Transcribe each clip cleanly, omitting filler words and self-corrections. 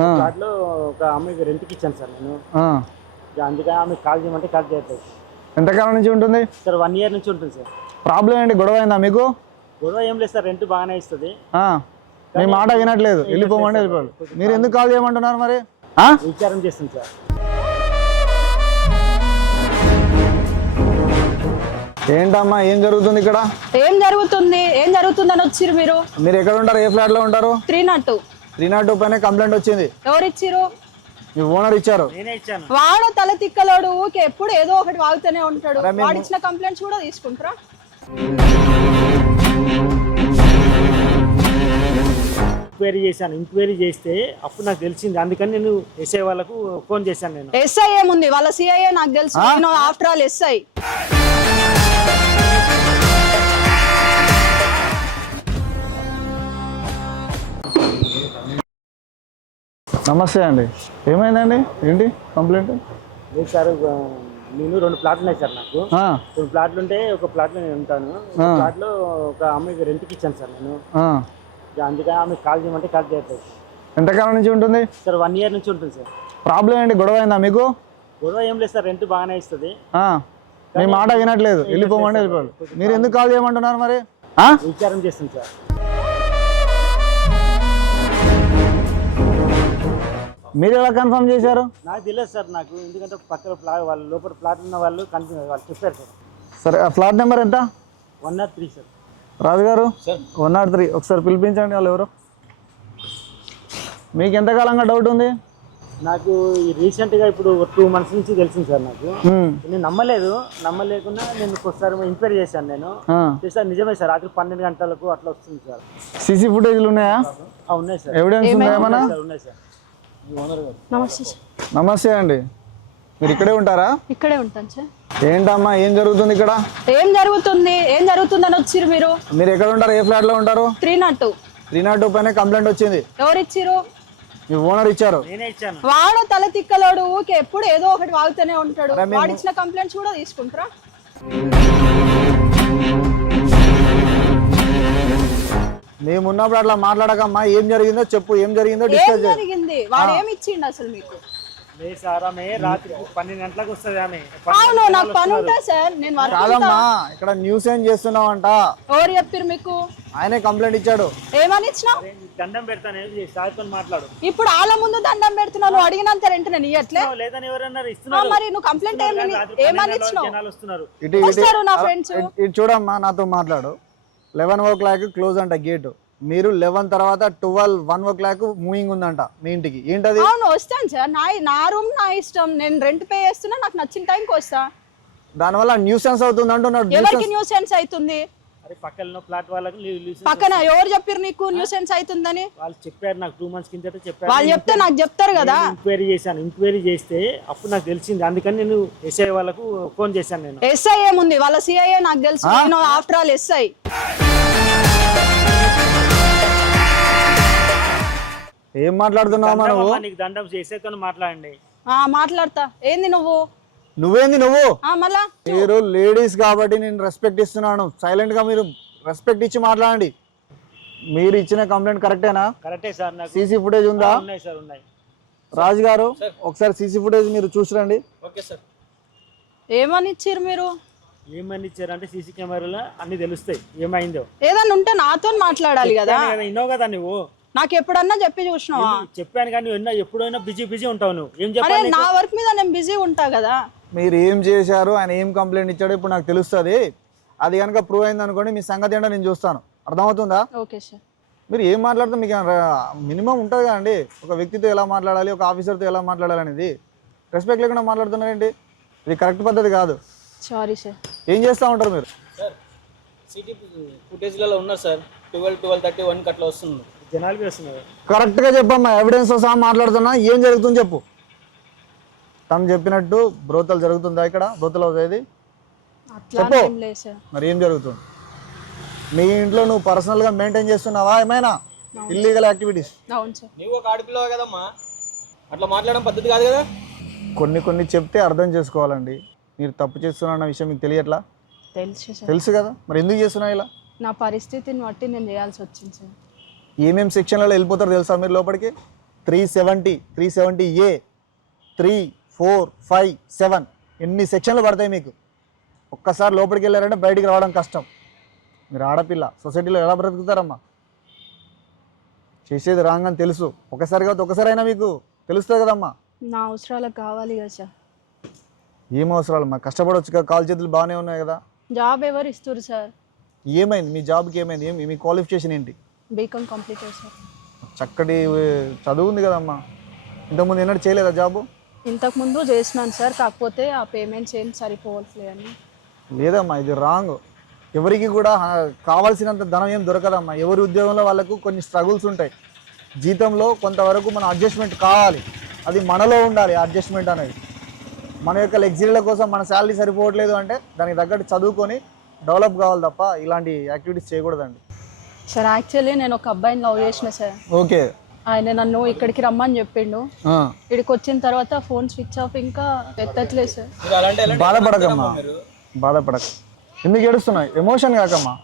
ఫ్లాట్లో ఒక అమ్మాయికి రెంట్కి ఇచ్చాను సార్ నేను. అందుకని ఆమె కాల్ చేయమంటే కాల్ చేయట్లేదు. ఎంతకాలం నుంచి ఉంటుంది సార్? 1 year నుంచి ఉంటుంది సార్. ప్రాబ్లం ఏంటి? గొడవ అయిందా మీకు? గొడవ ఏం లేదు సార్, రెంట్ బాగానే ఇస్తుంది. మీ మాట వినట్లేదు, వెళ్ళిపోమంటే వెళ్ళిపోవాలి. మీరు ఎందుకు కాల్ చేయమంటున్నారు మరి? విచారం చేస్తుంది సార్. ఏంటమ్మా, ఏం జరుగుతుంది ఇక్కడ? ఏం జరుగుతుందని వచ్చిరు మీరు? మీరు ఎక్కడ ఉంటారు? ఏ ఫ్లాట్ లో ఉంటారు? 302 పైన కంప్లైంట్ వచ్చింది. ఎవరు ఇచ్చిరు? మీ ఓనర్ ఇచ్చారు. నేనే ఇచ్చాను. వాడు తల తిక్కలోడు, ఊకే ఎప్పుడు ఏదో ఒకటి వాగుతూనే ఉంటాడు. వాడు ఇచ్చిన కంప్లైంట్స్ కూడా తీసుకుంటారా? ఎంక్వైరీ చేస్తే అప్పుడు నాకు తెలిసింది. అందుకని నేను ఎస్ఐ వాళ్ళకు ఫోన్ చేశాను. నేను ఎస్ఐ ఏముంది, వాళ్ళ సిఐఏ నాకు తెలుసు. నేను ఆఫ్టర్ ఆల్ ఎస్ఐ. నమస్తే అండి, ఏమైందండి? ఏంటి కంప్లైంట్? లేదు సార్, నేను 2 ప్లాట్లు ఉన్నాయి సార్. నాకు 2 ప్లాట్లు ఉంటే ఒక ప్లాట్లో నేను ఉంటాను. ఒక ప్లాట్లో ఒక అమ్మాయికి రెంట్కి ఇచ్చాను సార్ నేను. అందుకని ఆమె కాల్ చేయమంటే కాల్ చేయట్లేదు. ఎంతకాలం నుంచి ఉంటుంది సార్? 1 year నుంచి ఉంటుంది సార్. ప్రాబ్లం ఏంటి? గొడవ అయిందా మీకు? గొడవ ఏం లేదు సార్, రెంట్ బాగానే ఇస్తుంది. మీ మాట వినట్లేదు, వెళ్ళిపోమంటే వెళ్ళిపోవాలి. మీరు ఎందుకు కాల్ చేయమంటున్నారు మరి? విచారం చేస్తుంది సార్. మీరు ఎలా కన్ఫర్మ్ చేశారు? నాకు తెలియదు సార్. నాకు ఎందుకంటే పక్కన వాళ్ళు లోపల ప్లాట్ ఉన్న వాళ్ళు వాళ్ళు చెప్పారు సార్. సరే, ఆ ఫ్లాట్ నెంబర్ ఎంత? 103 సార్. రాజు గారు 103 ఒకసారి పిలిపించండి. వాళ్ళు ఎవరు? మీకు ఎంతకాలంగా డౌట్ ఉంది? నాకు రీసెంట్గా ఇప్పుడు 2 months నుంచి తెలిసింది సార్. నాకు నేను నమ్మలేకుండా నేను ఒకసారి ఎంక్వైరీ చేశాను. నేను చేశాను, నిజమే సార్. రాత్రి 12 గంటలకు అట్లా వస్తుంది సార్. సీసీ ఫుటేజ్లు ఉన్నాయా? ఉన్నాయి సార్. ఎవిడెన్స్ ఉందా ఏమన్నా? ఉన్నాయి సార్. నమస్తే అండి, మీరు ఇక్కడే ఉంటారా? ఇక్కడే ఉంటాను సార్. ఏంటమ్మా, ఏం జరుగుతుంది ఇక్కడ? ఏం జరుగుతుందని వచ్చిరు మీరు? మీరు ఎక్కడ ఉంటారు? ఏ ఫ్లాట్ లో ఉంటారు? 302 పైన కంప్లైంట్ వచ్చింది. ఎవరు ఇచ్చిరు? మీ ఓనర్ ఇచ్చారు. నేనే ఇచ్చాను. వాడు తల తిక్కలోడు, ఊకే ఎప్పుడు ఏదో ఒకటి వాగుతూనే ఉంటాడు. వాడు ఇచ్చిన కంప్లైంట్స్ కూడా తీసుకుంటారా? మేము ఉన్నప్పుడు అట్లా మాట్లాడకమ్మా. ఏం జరిగిందో చెప్పు, ఏం జరిగిందో డిస్కస్ జరిగింది. వాడు ఏమి ఇచ్చిండు అసలు మీకు? రాత్రి 12 గంటలకు వస్తుంది ఆమె. అవును, నాకు పని ఉంటా సార్. నేను కాదమ్మా, ఇక్కడ న్యూస్ ఏం చేస్తున్నావంట? ఎవరు చెప్పారు మీకు? ఆయనే కంప్లైంట్ ఇచ్చాడు. ఏమని ఇచ్చినా? దండం పెడతాను సార్తో మాట్లాడు. ఇప్పుడు వాళ్ళ ముందు దండం పెడుతున్నాను. అడిగినంత రెంట్ నేను ఇయ్యట్లే. లేదని ఎవరన్నారు? ఇస్తున్నారు. మరి నువ్వు కంప్లైంట్ ఏమని ఇచ్చినావు? నా ఫ్రెండ్స్ ఇటు చూడమ్మా, నాతో మాట్లాడు. 11 o'clock క్లోజ్ అంట గేట్. మీరు 11 తర్వాత 1 o'clock మూవింగ్ ఉందంట మీ ఇంటికి. ఏంటది? అవును, వస్తాను సార్. నా రూమ్ నా ఇష్టం. నేను రెంట్ పే చేస్తున్నా, నాకు నచ్చిన టైంకి వస్తా. దానివల్ల న్యూసెన్స్ అవుతుంది అంటున్నాడు. ఎవరికి న్యూసెన్స్ అవుతుంది? పక్కన ఎవరు చెప్పారు నీకు న్యూసెన్స్ అవుతుందని? వాళ్ళు చెప్పారు నాకు 2 months కిందట చెప్పారు. వాళ్ళు చెప్తే నాకు చెప్తారు కదా. ఎంక్వైరీ చేస్తే అప్పుడు నాకు తెలిసింది. అందుకని నేను ఎస్ఐ వాళ్ళకు ఫోన్ చేశాను. నేను ఎస్ఐ ఏముంది, వాళ్ళ సిఐఏ నాకు తెలుసు. నేను ఆఫ్టర్ ఆల్ ఎస్ఐ. ఏం మాట్లాడుతున్నావు? నీకు దండం చేసేతో మాట్లాడండి. మాట్లాడతా. ఏంది నువ్వేంది నువ్వు? మళ్ళా మీరు లేడీస్ కాబట్టి నేను రెస్పెక్ట్ ఇస్తున్నాను. సైలెంట్ గా మీరు రెస్పెక్ట్ ఇచ్చి మాట్లాడండి. మీరు ఇచ్చిన కంప్లైంట్ కరెక్టేనా? కరెక్టే సార్. సీసీ ఫుటేజ్ ఉందా? ఉన్నాయి సార్, ఉన్నాయి. రాజు గారు ఒకసారి సీసీ ఫుటేజ్ మీరు చూసిరండి. Okay sir. ఏమని ఇచ్చారు మీరు? ఏమని ఇచ్చారంటే సీసీ కెమెరాలో అన్ని తెలుస్తాయి ఏమైందో. ఏదన్నా ఉంటే నాతో మాట్లాడాలి కదా. విన్నావు కదా నువ్వు? నాకు ఎప్పుడన్నా చెప్పి చూసినావా? చెప్పాను కానీ ఎప్పుడైనా బిజీ ఉంటావు నువ్వు. ఏం చెప్పాలి? నా వర్క్ మీద నేను బిజీ ఉంటా కదా. మీరు ఏం చేశారు, ఆయన ఏం కంప్లైంట్ ఇచ్చాడో ఇప్పుడు నాకు తెలుస్తుంది. అది కనుక ప్రూవ్ అయింది అనుకోండి, మీ సంగతి ఏంటో నేను చూస్తాను. అర్థమవుతుందా? Okay sir. మీరు ఏం మాట్లాడితే మీకు మినిమం ఉంటుంది కదండి. ఒక వ్యక్తితో ఎలా మాట్లాడాలి, ఒక ఆఫీసర్తో ఎలా మాట్లాడాలి అనేది. రెస్పెక్ట్ లేకుండా మాట్లాడుతున్నారేంటి? ఇది కరెక్ట్ పద్ధతి కాదు. Sorry sir. ఏం చేస్తూ ఉంటారు మీరు? సార్ సిటీ ఫుటేజ్లలో ఉన్నారు సార్. 12:30 1 అట్లా వస్తుంది. జనాలు వస్తున్నారు. కరెక్ట్గా చెప్పమ్మా, ఎవిడెన్స్ సహా మాట్లాడుతున్నా. ఏం జరుగుతుంది చెప్పు. తను చెప్పినట్టు బ్రోతలు జరుగుతుందా ఇక్కడ? బ్రోతలు అవుతుంది చెప్పు. మరి ఏం జరుగుతుంది? మీ ఇంట్లో నువ్వు పర్సనల్గా మెయింటైన్ చేస్తున్నావా ఏమైనా ఇల్లీగల్ యాక్టివిటీస్? నువ్వు ఒక ఆడపిల్లవా కదమ్మా, అట్లా మాట్లాడడం పద్ధతి కాదు కదా. కొన్ని చెప్తే అర్థం చేసుకోవాలండి. మీరు తప్పు చేస్తున్నా విషయం మీకు తెలియట్లా? తెలుసు కదా, మరి ఎందుకు చేస్తున్నా ఇలా? నా పరిస్థితిని బట్టి నేను చేయాల్సి వచ్చింది సార్. ఏమేమి సెక్షన్లలో వెళ్ళిపోతారు తెలుసా మీరు లోపలికి? 370A 3, 4, 5, 7 ఎన్ని సెక్షన్లు పడతాయి మీకు. ఒక్కసారి లోపలికి వెళ్ళారంటే బయటికి రావడం కష్టం. మీరు ఆడపిల్ల, సొసైటీలో ఎలా బ్రతుకుతారమ్మా? చేసేది రాంగ్ అని తెలుసు, ఒకసారి కాబట్టి ఒకసారైనా మీకు తెలుస్తుంది కదమ్మా. నా అవసరాలకు కావాలి కదా సార్. ఏం అవసరాలు మా కష్టపడవచ్చు కదా, కాలు చేతులు బాగానే ఉన్నాయి కదా. జాబ్ ఎవరు ఇస్తారు సార్? ఏమైంది మీ జాబ్కి? ఏమైంది? మీ క్వాలిఫికేషన్ ఏంటి? BCom complete sir. చక్కటి చదువు ఉంది కదమ్మా. ఇంతకుముందు ఎన్నడూ చేయలేదా జాబు? ఇంతకుముందు చేసినాను సార్, కాకపోతే ఆ పేమెంట్స్ ఏం సరిపోవట్లేదని. లేదమ్మా, ఇది రాంగ్. ఎవరికి కూడా కావాల్సినంత ధనం ఏం దొరకదమ్మా. ఎవరి ఉద్యోగంలో వాళ్ళకు కొన్ని స్ట్రగుల్స్ ఉంటాయి. జీతంలో కొంతవరకు మన అడ్జస్ట్మెంట్ కావాలి, అది మనలో ఉండాలి. అడ్జస్ట్మెంట్ అనేది మన యొక్క లగ్జరీల కోసం మన శాలరీ సరిపోవట్లేదు అంటే దానికి తగ్గట్టు చదువుకొని డెవలప్ కావాలి తప్ప ఇలాంటి యాక్టివిటీస్ చేయకూడదండి. సార్ యాక్చువల్లీ నేను ఒక అబ్బాయిని లవ్ చేసిన సార్. ఓకే. ఆయన నన్ను ఇక్కడికి రమ్మని చెప్పిండు. ఇక్కడికి వచ్చిన తర్వాత ఫోన్ స్విచ్ ఆఫ్, ఇంకా ఎత్తట్లేదు సార్. బాధపడకమ్మా, బాధపడక. ఎందుకు ఏడుస్తున్నావు? ఎమోషన్ కాకమ్మా,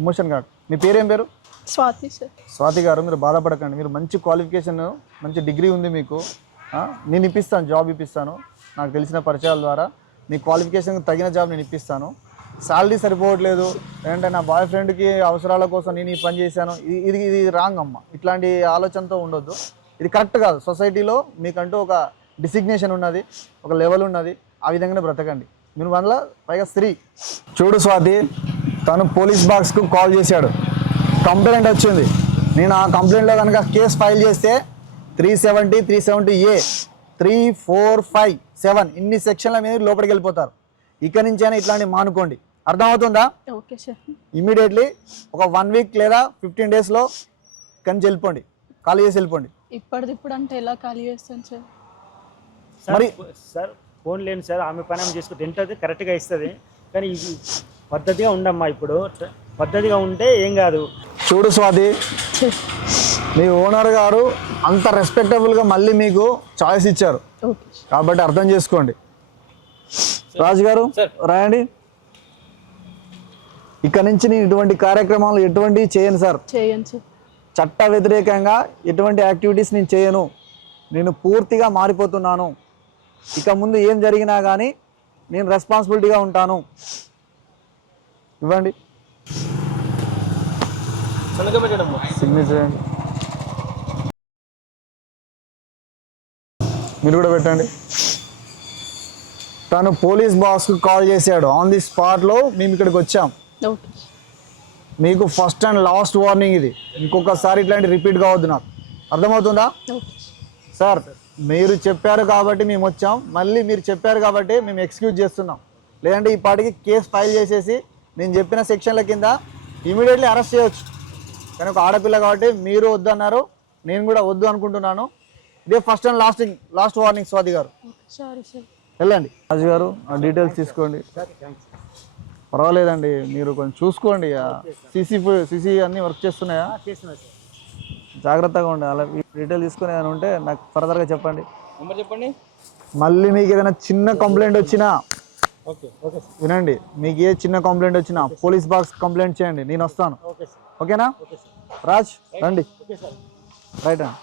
ఎమోషన్ కాక. మీ పేరేం పేరు? స్వాతి సార్. స్వాతి గారు, మీరు బాధపడకండి. మీరు మంచి క్వాలిఫికేషన్, మంచి డిగ్రీ ఉంది మీకు. నేను ఇప్పిస్తాను, జాబ్ ఇప్పిస్తాను. నాకు తెలిసిన పరిచయాల ద్వారా మీ క్వాలిఫికేషన్కి తగిన జాబ్ నేను ఇప్పిస్తాను. శాలరీ సరిపోవట్లేదు ఏంటంటే నా బాయ్ ఫ్రెండ్కి అవసరాల కోసం నేను ఈ పని చేశాను, ఇది ఇది రాంగ్ అమ్మ. ఇట్లాంటి ఆలోచనతో ఉండొద్దు. ఇది కరెక్ట్ కాదు. సొసైటీలో మీకంటూ ఒక డిసిగ్నేషన్ ఉన్నది, ఒక లెవెల్ ఉన్నది. ఆ విధంగానే బ్రతకండి. మీరు మనలో పైగా స్త్రీ. చూడు స్వాతి, తను పోలీస్ బాక్స్కు కాల్ చేశాడు, కంప్లైంట్ వచ్చింది. నేను ఆ కంప్లైంట్లో కనుక కేసు ఫైల్ చేస్తే 370, 370A 3, 4, 5, 7 ఇన్ని సెక్షన్ల మీద లోపలికి వెళ్ళిపోతారు. ఇక నుంచైనా ఇట్లాంటివి మానుకోండి. అర్థమవుతుందా? Okay sir. ఇమీడియట్లీ ఒక 1 వీక్ లేదా 15 డేస్లో కానీ వెళ్ళిపోండి, ఖాళీ చేసి వెళ్ళిపోండి. ఇప్పటిదిప్పుడు అంటే ఎలా ఖాళీ చేస్తాను సార్? మరి సార్ ఫోన్ లేని సార్, ఆమె పని ఆమె చేసుకుంటే తింటుంది, కరెక్ట్గా ఇస్తుంది. కానీ ఇది పద్ధతిగా ఉండమ్మా. ఇప్పుడు పద్ధతిగా ఉంటే ఏం కాదు. చూడు స్వాతి, మీ ఓనర్ గారు అంత రెస్పెక్టబుల్గా మళ్ళీ మీకు చాయిస్ ఇచ్చారు కాబట్టి అర్థం చేసుకోండి. రాజు గారు రాయండి. ఇక నుంచి నేను ఇటువంటి కార్యక్రమాలు ఎటువంటివి చేయను సార్. చట్ట వ్యతిరేకంగా ఎటువంటి యాక్టివిటీస్ నేను చేయను. నేను పూర్తిగా మారిపోతున్నాను. ఇక ముందు ఏం జరిగినా కానీ నేను రెస్పాన్సిబిలిటీగా ఉంటాను. ఇవ్వండి సిగ్నేచర్. మీరు కూడా పెట్టండి. తను పోలీస్ బాస్కు కాల్ చేశాడు. ఆన్ ది స్పాట్లో మేము ఇక్కడికి వచ్చాం. మీకు ఫస్ట్ అండ్ లాస్ట్ వార్నింగ్ ఇది. ఇంకొకసారి ఇట్లాంటి రిపీట్ కావద్దు. నాకు అర్థమవుతుందా సార్? మీరు చెప్పారు కాబట్టి మేము వచ్చాం, మళ్ళీ మీరు చెప్పారు కాబట్టి మేము ఎక్స్క్యూజ్ చేస్తున్నాం. లేదంటే ఈ పాటికి కేసు ఫైల్ చేసేసి నేను చెప్పిన సెక్షన్ల కింద ఇమీడియట్లీ అరెస్ట్ చేయొచ్చు. కానీ ఒక ఆడపిల్ల కాబట్టి మీరు వద్దు అన్నారు, నేను కూడా వద్దు అనుకుంటున్నాను. ఇదే first and last warning. Swathi గారు వెళ్ళండి. రాజు గారు ఆ డీటెయిల్స్ తీసుకోండి. పర్వాలేదండి, మీరు కొంచెం చూసుకోండి. సీసీ అన్నీ వర్క్ చేస్తున్నాయా? జాగ్రత్తగా ఉండి అలా డీటెయిల్ తీసుకుని ఏమైనా ఉంటే నాకు ఫర్దర్గా చెప్పండి. మళ్ళీ మీకు ఏదైనా చిన్న కంప్లైంట్ వచ్చినా వినండి, మీకు ఏ చిన్న కంప్లైంట్ వచ్చినా పోలీస్ బాక్స్ కంప్లైంట్ చేయండి, నేను వస్తాను. ఓకేనా? రాజ్ రండి. రైట్ అండి.